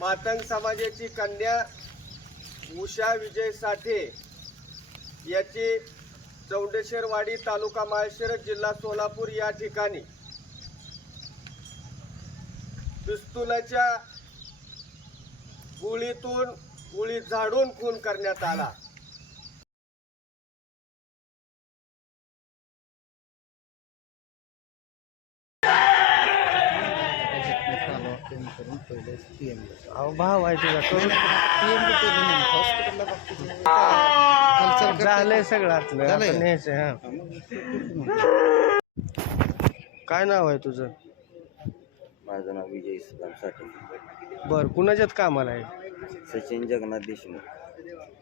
मातंग समाजाची कन्या उषा विजय साठे याची चौंडेश्वरवाडी तालुका माळशिरस जिल्हा सोलापूर या ठिकाणी पिस्तुलाच्या गोळीतून गोळी झाडून खून करण्यात आला। भाव आहे तुझा झालंय सगळं आपलं न्यायचं। हा काय नाव आहे तुझं? माझं नाव विजय सुदाम साठे। बर, कुणाच्यात कामाला आहे? सचिन जगन्नाथ देशमुख।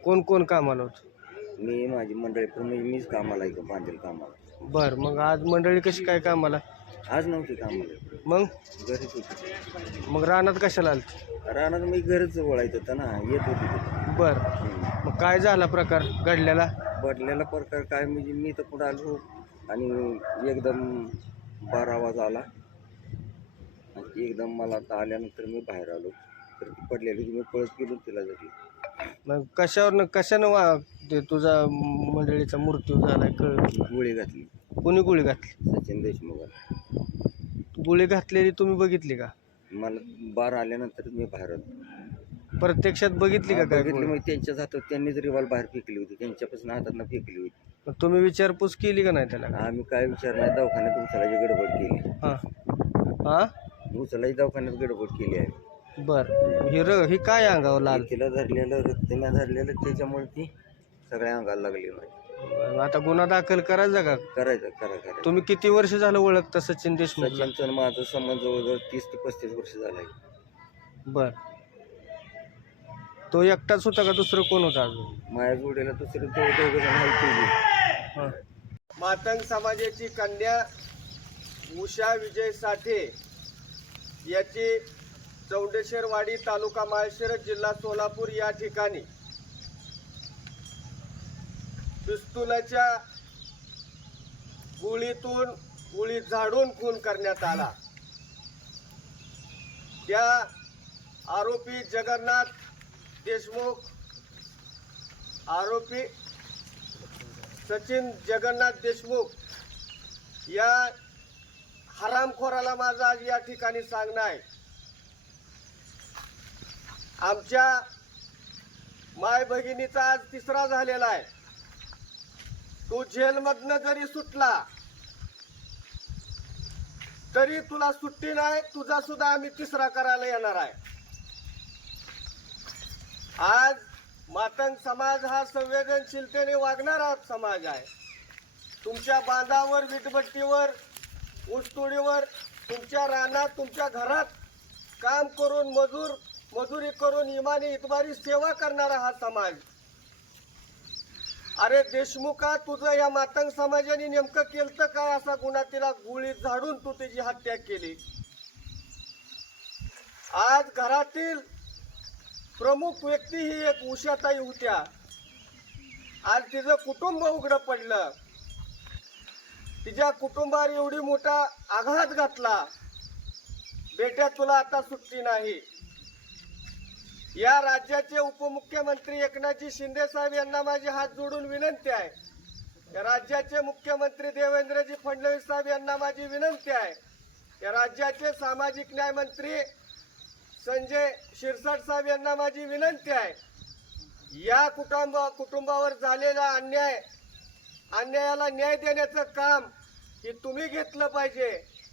कोण कोण कामाला होत? मी माझी मंडळी पण मीच कामाला आहे बांधेल कामाला। बर, मग आज मंडळी कशी काय कामाला? आज नव्हती कामाला, मग घरीच होती। मग रानात कशाला आलती? रानात मी घरच ओळायचं होतं ना, येत होती तिथे। बर, मग काय झाला प्रकार घडलेला? बदलेला प्रकार काय म्हणजे मी तर पुढे आलो आणि एकदम बार आवाज आला आणि एकदम मला आता आल्यानंतर मी बाहेर आलो तर ती पडलेली मी पळत गेलो तिला जरी। मग कशानं ते तुझा मंडळीचा मृत्यू झालाय कळलं? गोळी घातली, कोणी गोळी घातली? सचिन देशमुख। गोळी घातलेली तुम्ही बघितली का? मला बार आल्यानंतर मी बाहेर आलो। प्रत्यक्षात बघितली का काय? बघितली, मग त्यांच्याच हातात त्यांनीच रिव्हॉल्वर बाहेर फेकली होती, त्यांच्यापासून हातातनं फेकली होती। मग तुम्ही विचारपूस केली का नाही त्याला? आम्ही काय विचार नाही, दवाखान्यात उचलायची गडबड केली। हा हा, उचलायची दवाखान्यात गडबड केली आहे। बर, ही काय अंगावर लाल? तिला धरलेलं रक्तम्या धरलेलं त्याच्यामुळे ती सगळ्या अंगाला लागली नाही। आता गुन्हा दाखल करायचा का? करायचं। तुम्ही किती वर्ष झालं ओळखता सचिन देशमुख? सचिनचं माझा संबंध जवळजवळ 30 ते 35 वर्ष झालाय। बर, तो एकटाच होता का दुसरं कोण होता अजून? माझ्या जोडीला दुसरे दोघं जण आहेत। मातंग समाजाची कन्या उषा विजय साठे याची चौंडेश्वरवाडी तालुका माळशिरस जिल्हा सोलापूर या ठिकाणी पिस्तुलाच्या गोळीतून गोळी झाडून खून करण्यात आला। त्या आरोपी जगन्नाथ देशमुख, आरोपी सचिन जगन्नाथ देशमुख या हरामखोराला माझं आज या ठिकाणी सांगणं आहे, आमच्या माय भगिनीचा आज तिसरा झालेला आहे। तू जेलमधनं जरी सुटला तरी तुला सुट्टी नाही, तुझा सुद्धा आम्ही तिसरा करायला येणार आहे। आज मातंग समाज हा संवेदनशीलतेने वागणारा समाज आहे। तुमच्या बांधावर, विटभट्टीवर, ऊसतोडीवर, तुमच्या रानात, तुमच्या घरात काम करून मजुरी करून इमानी इतबारी सेवा करणारा हा समाज। अरे देशमुखा, तुझं या मातंग समाजाने नेमकं केलं काय असा गुन्हा? तिला गोळी झाडून तू तिची हत्या केली। आज घरातील प्रमुख व्यक्ती ही एक उषाताई होत्या, आज तिचं कुटुंब उघडं पडलं, तिच्या कुटुंबावर एवढी मोठा आघात घातला। बेट्या, तुला आता सुट्टी नाही। या राज्याचे उपमुख्यमंत्री एकनाथजी शिंदे साहेब यांना माझी हात जोडून विनंती आहे, या राज्याचे मुख्यमंत्री देवेंद्रजी फडणवीस साहेब यांना माझी विनंती आहे, या राज्याचे सामाजिक न्याय मंत्री संजय शिरसाट साहेब यांना माझी विनंती आहे, या कुटुंबावर झालेला अन्यायाला न्याय देण्याचं काम हे तुम्ही घेतलं पाहिजे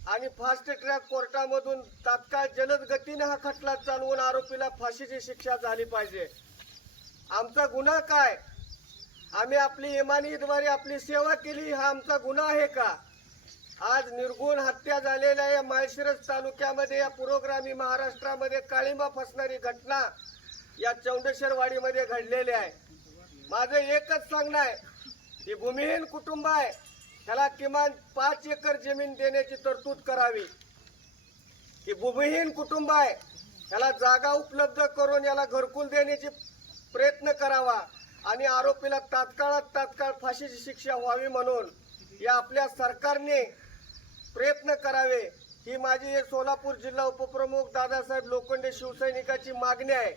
आणि फास्ट ट्रॅक कोर्टामधून तात्काळ जलद गतीने हा खटला चालवून आरोपीला फाशीची शिक्षा झाली पाहिजे। आमचा गुन्हा काय? आम्ही आपली इमानीद्वारे आपली सेवा केली, हा आमचा गुन्हा आहे का? आज निर्गुण हत्या झालेल्या या माळशिरस तालुक्यामध्ये, या पुरोगामी महाराष्ट्रामध्ये काळिंबा फसणारी घटना या चौंडेश्वरवाडीमध्ये घडलेली आहे। माझं एकच सांगणं आहे, ही भूमिहीन कुटुंब आहे, त्याला किमान 5 एकर जमीन देण्याची तरतूद करावी। ही भूमिहीन कुटुंब आहे, त्याला जागा उपलब्ध करून याला घरकुल देण्याची प्रयत्न करावा आणि आरोपीला तात्काळ फाशीची शिक्षा व्हावी म्हणून या आपल्या सरकारने प्रयत्न करावे। ही माझी सोलापूर जिल्हा उपप्रमुख दादासाहेब लोखंडे शिवसैनिकाची मागणी आहे.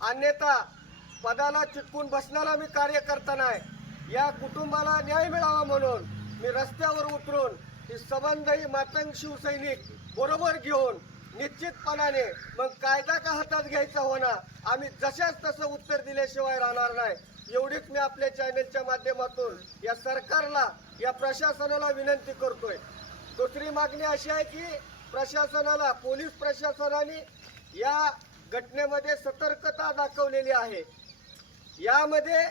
अन्यथा पदाला चिटकून बसणारा मी कार्यकर्ता नाही. या कुटुंबाला न्याय मिळावा म्हणून मी रस्त्यावर उतरून ही सबंधही मातंग शिवसैनिक बरोबर घेऊन निश्चितपणाने मग कायदा का हातात घ्यायचा होणार, आम्ही जशाच तसं उत्तर दिल्याशिवाय राहणार नाही. एवढीच मी आपल्या चॅनलच्या माध्यमातून या सरकारला, या प्रशासनाला विनंती करतोय. दुसरी मागणी अशी आहे की प्रशासनाला, पोलीस प्रशासनाने या घटनेमध्ये सतर्कता दाखवलेली आहे. यामध्ये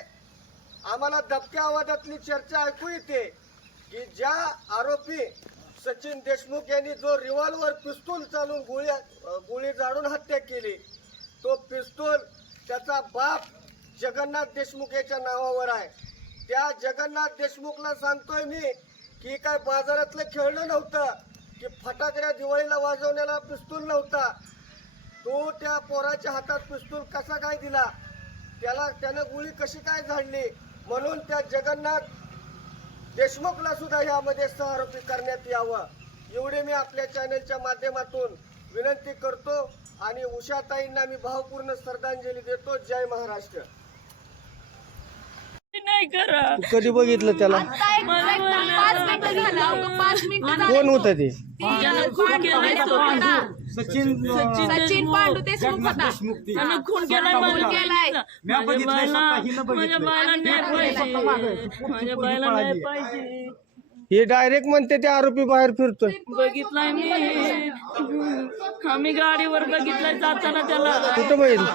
आम्हाला दबक्या आवाजातली चर्चा ऐकू येते की ज्या आरोपी सचिन देशमुख यांनी जो रिव्हॉल्वर पिस्तूल चालून गोळी झाडून हत्या केली, तो पिस्तूल त्याचा बाप जगन्नाथ देशमुख याच्या नावावर आहे. त्या जगन्नाथ देशमुखला सांगतोय मी की काय बाजारातलं खेळणं नव्हतं, की फटाकड्या दिवाळीला वाजवण्याला पिस्तूल नव्हता. तो त्या पोराच्या हातात पिस्तूल कसा काय दिला, त्यानं गोळी कशी काय झाडली, म्हणून त्या जगन्नाथ देशमुखला सुद्धा यामध्ये सहआरोपी करण्यात यावं, एवढे मी आपल्या चॅनलच्या माध्यमातून विनंती करतो. आणि उषाताईंना मी भावपूर्ण श्रद्धांजली देतो. जय महाराष्ट्र. नाही करा. तू कधी बघितलं त्याला? कोण होतं ते? सचिन पांडू देशमुख होता. खून केलाय माझ्या बायला नाही पाहिजे. हे डायरेक्ट म्हणते ते आरोपी बाहेर फिरतोय. बघितलाय मी, आम्ही गाडीवर बघितलाय जाताना त्याला. कुठं बघितलं?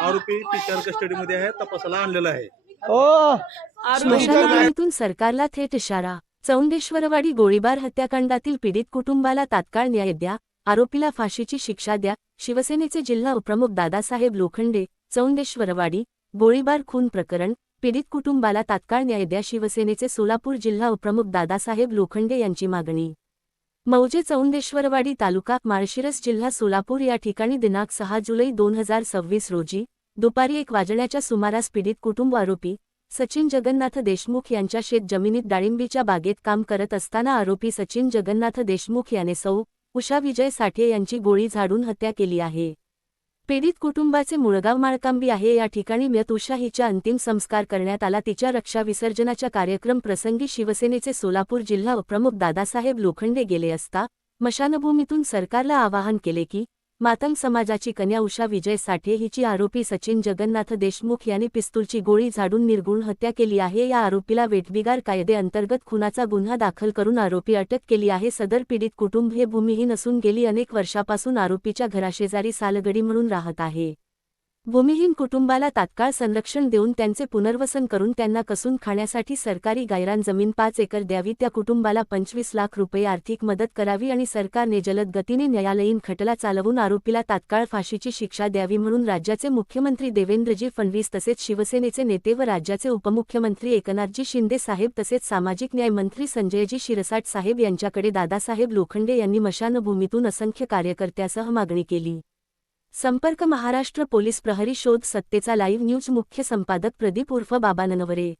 आरोपी टीचर कस्टडीमध्ये आहे, तपासाला आणलेला आहे. ओ स्मशानभूमीतून सरकारला थेट इशारा. चौंडेश्वरवाडी गोळीबार हत्याकांडातील पीडित कुटुंबाला तात्काळ न्याय द्या, आरोपीला फाशीची शिक्षा द्या. शिवसेनेचे जिल्हा उपप्रमुख दादासाहेब लोखंडे. चौंडेश्वरवाडी गोळीबार खून प्रकरण, पीडित कुटुंबाला तात्काळ न्याय द्या. शिवसेनेचे सोलापूर जिल्हा उपप्रमुख दादासाहेब लोखंडे यांची मागणी. मौजे चौंडेश्वरवाडी तालुका माळशिरस जिल्हा सोलापूर या ठिकाणी दिनांक 6 जुलै 2026 रोजी दुपारी 1 वाजण्याच्या सुमारास पीडित कुटुंब आरोपी सचिन जगन्नाथ देशमुख यांच्या शेत जमिनीत डाळिंबीच्या बागेत काम करत असताना आरोपी सचिन जगन्नाथ देशमुख याने सौ उषा विजय साठे यांची गोळी झाडून हत्या केली आहे. पीडित कुटुंबाचे मुळगाव माळकांबी आहे. या ठिकाणी मृत उषा हिचा अंतिम संस्कार करण्यात आला. तिच्या रक्षा विसर्जनाच्या कार्यक्रम प्रसंगी शिवसेनेचे सोलापूर जिल्हा उपप्रमुख दादासाहेब लोखंडे गेले असता स्मशानभूमीतून सरकारला आवाहन केले की मातंग समाजाची कन्या उषा विजय साठे हिची आरोपी सचिन जगन्नाथ देशमुख यांनी पिस्तूलची गोळी झाडून निर्घृण हत्या केली आहे. या आरोपीला वेठबिगार कायद्याअंतर्गत खुनाचा गुन्हा दाखल करून आरोपी अटक केली आहे. सदर पीडित कुटुंब हे भूमिहीन असून गेली अनेक वर्षापासून आरोपीच्या घराशेजारी सालगडी म्हणून राहत आहे. भूमिहीन कुटुंबाला तात्काळ संरक्षण देऊन त्यांचे पुनर्वसन करून त्यांना कसून खाण्यासाठी सरकारी गायरान जमीन 5 एकर द्यावी. त्या कुटुंबाला 25 लाख रुपये आर्थिक मदत करावी आणि सरकारने जलद गतीने न्यायालयीन खटला चालवून आरोपीला तात्काळ फाशीची शिक्षा द्यावी म्हणून राज्याचे मुख्यमंत्री देवेंद्रजी फडणवीस तसेच शिवसेनेचे नेते व राज्याचे उपमुख्यमंत्री एकनाथजी शिंदे साहेब तसेच सामाजिक न्याय मंत्री संजयजी शिरसाट साहेब यांच्याकडे दादासाहेब लोखंडे यांनी स्मशानभूमीतून असंख्य कार्यकर्त्यासह मागणी केली. संपर्क महाराष्ट्र पोलीस प्रहरी शोध सत्तेचा लाईव्ह न्यूज. मुख्य संपादक प्रदीप उर्फ बाबा ननवरे.